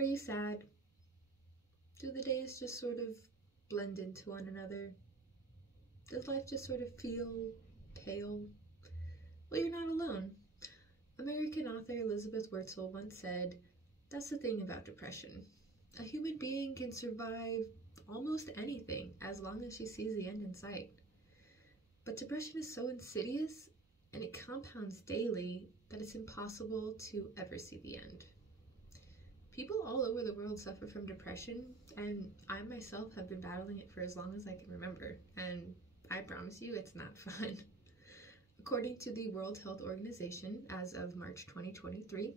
Are you sad? Do the days just sort of blend into one another? Does life just sort of feel pale? Well, you're not alone. American author Elizabeth Wurtzel once said, "That's the thing about depression. A human being can survive almost anything as long as she sees the end in sight. But depression is so insidious and it compounds daily that it's impossible to ever see the end." People all over the world suffer from depression, and I myself have been battling it for as long as I can remember, and I promise you it's not fun. According to the World Health Organization, as of March 2023,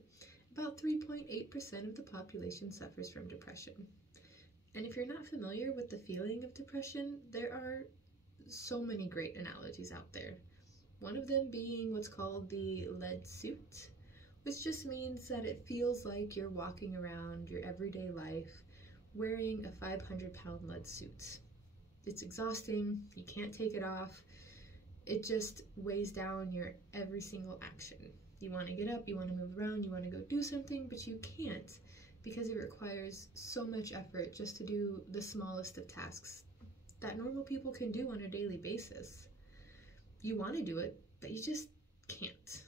about 3.8% of the population suffers from depression. And if you're not familiar with the feeling of depression, there are so many great analogies out there. One of them being what's called the lead suit, which just means that it feels like you're walking around your everyday life wearing a 500-pound lead suit. It's exhausting, you can't take it off, it just weighs down your every single action. You want to get up, you want to move around, you want to go do something, but you can't because it requires so much effort just to do the smallest of tasks that normal people can do on a daily basis. You want to do it, but you just can't.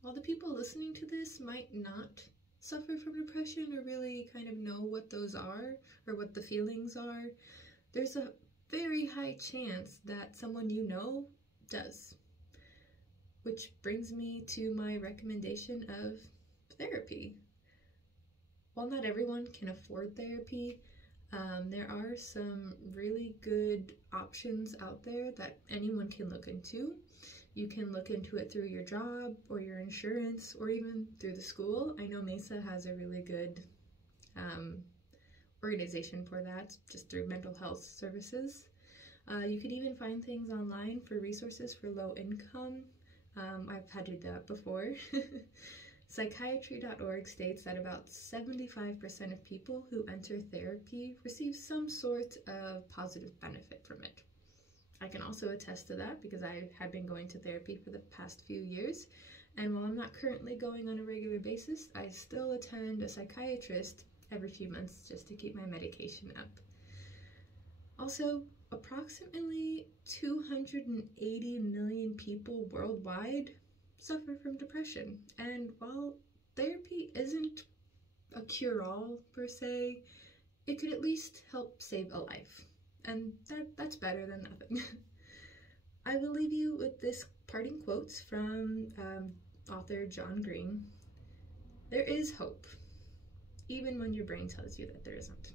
While the people listening to this might not suffer from depression or really kind of know what those are or what the feelings are, there's a very high chance that someone you know does. Which brings me to my recommendation of therapy. While not everyone can afford therapy, there are some really good options out there that anyone can look into. You can look into it through your job or your insurance or even through the school. I know Mesa has a really good organization for that, just through mental health services. You could even find things online for resources for low income. I've had to do that before. Psychiatry.org states that about 75% of people who enter therapy receive some sort of positive benefit from it. I can also attest to that because I have been going to therapy for the past few years, and while I'm not currently going on a regular basis, I still attend a psychiatrist every few months just to keep my medication up. Also, approximately 280 million people worldwide suffer from depression, and while therapy isn't a cure-all per se, it could at least help save a life. And that's better than nothing. I will leave you with this parting quotes from author John Green. "There is hope, even when your brain tells you that there isn't."